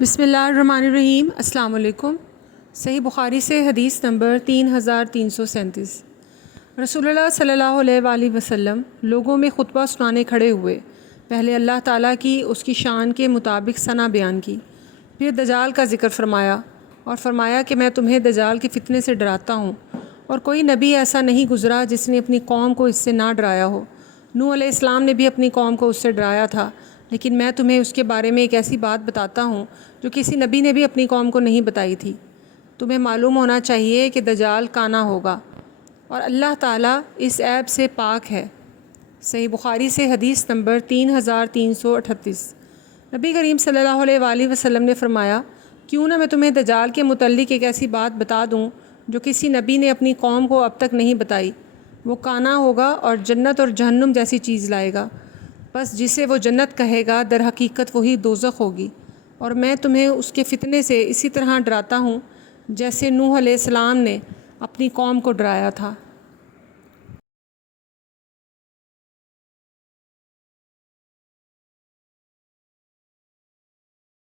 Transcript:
بسم اللہ الرحمن الرحیم۔ السلام علیکم۔ صحیح بخاری سے حدیث نمبر 3337۔ رسول اللہ صلی اللہ علیہ وآلہ وسلم لوگوں میں خطبہ سنانے کھڑے ہوئے۔ پہلے اللہ تعالیٰ کی اس کی شان کے مطابق ثنا بیان کی، پھر دجال کا ذکر فرمایا اور فرمایا کہ میں تمہیں دجال کے فتنے سے ڈراتا ہوں، اور کوئی نبی ایسا نہیں گزرا جس نے اپنی قوم کو اس سے نہ ڈرایا ہو۔ نوح علیہ السلام نے بھی اپنی قوم کو اس سے ڈرایا تھا، لیکن میں تمہیں اس کے بارے میں ایک ایسی بات بتاتا ہوں جو کسی نبی نے بھی اپنی قوم کو نہیں بتائی تھی۔ تمہیں معلوم ہونا چاہیے کہ دجال کانا ہوگا، اور اللہ تعالیٰ اس عیب سے پاک ہے۔ صحیح بخاری سے حدیث نمبر 3338۔ نبی کریم صلی اللہ علیہ وآلہ وسلم نے فرمایا، کیوں نہ میں تمہیں دجال کے متعلق ایک ایسی بات بتا دوں جو کسی نبی نے اپنی قوم کو اب تک نہیں بتائی۔ وہ کانا ہوگا اور جنت اور جہنم جیسی چیز لائے گا، بس جسے وہ جنت کہے گا در حقیقت وہی دوزخ ہوگی، اور میں تمہیں اس کے فتنے سے اسی طرح ڈراتا ہوں جیسے نوح علیہ السلام نے اپنی قوم کو ڈرایا تھا۔